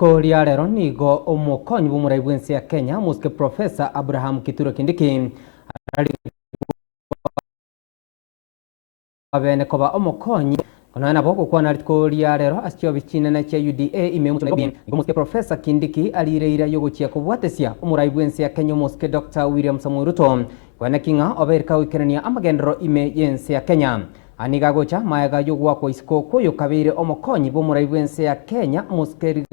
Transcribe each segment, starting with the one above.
Naritko rero nigo umukonyi b'umurayi bw'ensi ya Kenya muske Professor Abraham Kithure Kindiki abene koba umukonyi kono nabo kuko naritko rero asyo bikine na cya UDA imemu Nairobi muske Professor Kindiki alireira yogokia kubwatesia umurayi bw'ensi ya Kenya muske Dr. William Samoei Ruto kwana kinga oberka wikerania amagendero ime yensi ya Kenya aniga gocha mayaga yogwa ko isiko koyo kabire omokonyi b'umurayi bw'ensi ya Kenya muske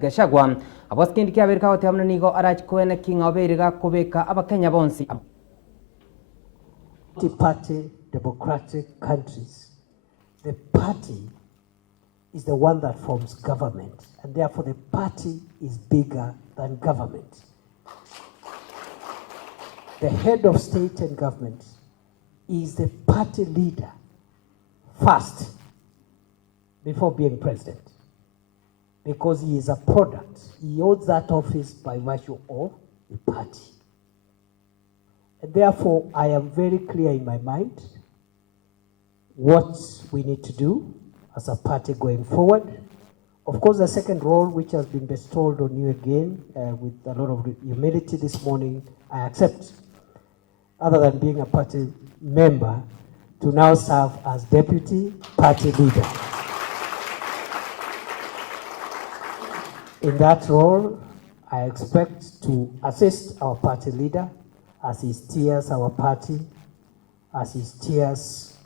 Gashagwa abaskindi kya berka hote amna nigo arach kwene kinga oberga kubeka abakenya bonsi multi-party democratic countries. The party is the one that forms government, and therefore the party is bigger than government. The head of state and government is the party leader first before being president, because he is a product. He holds that office by virtue of the party. And therefore, I am very clear in my mind what we need to do as a party going forward. Of course, the second role, which has been bestowed on you again with a lot of humility this morning, I accept, other than being a party member, to now serve as deputy party leader. In that role, I expect to assist our party leader as he steers our party, as he steers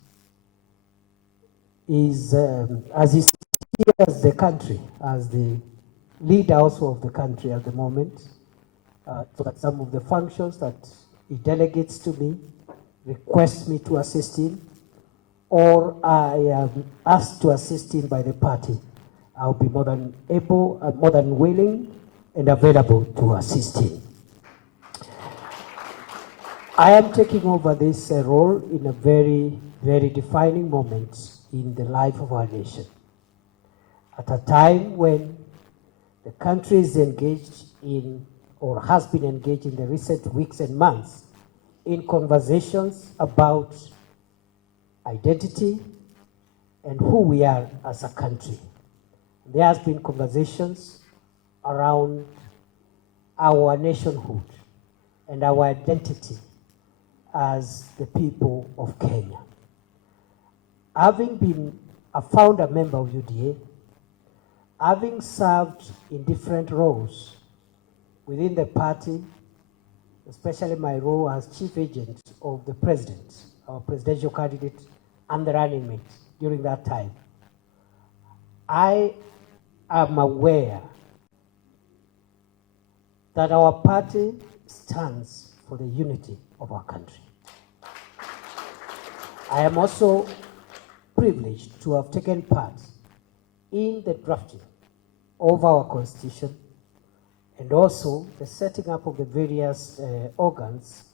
the country, as the leader also of the country at the moment, so that some of the functions that he delegates to me, requests me to assist him, or I am asked to assist him by the party, I'll be more than able, more than willing and available to assist him. I am taking over this role in a very, very defining moment in the life of our nation. At a time when the country is engaged in, or has been engaged in the recent weeks and months, in conversations about identity and who we are as a country. There has been conversations around our nationhood and our identity as the people of Kenya. Having been a founder member of UDA, having served in different roles within the party, especially my role as chief agent of the president, our presidential candidate, and the running mate during that time, I am aware that our party stands for the unity of our country. I am also privileged to have taken part in the drafting of our constitution and also the setting up of the various organs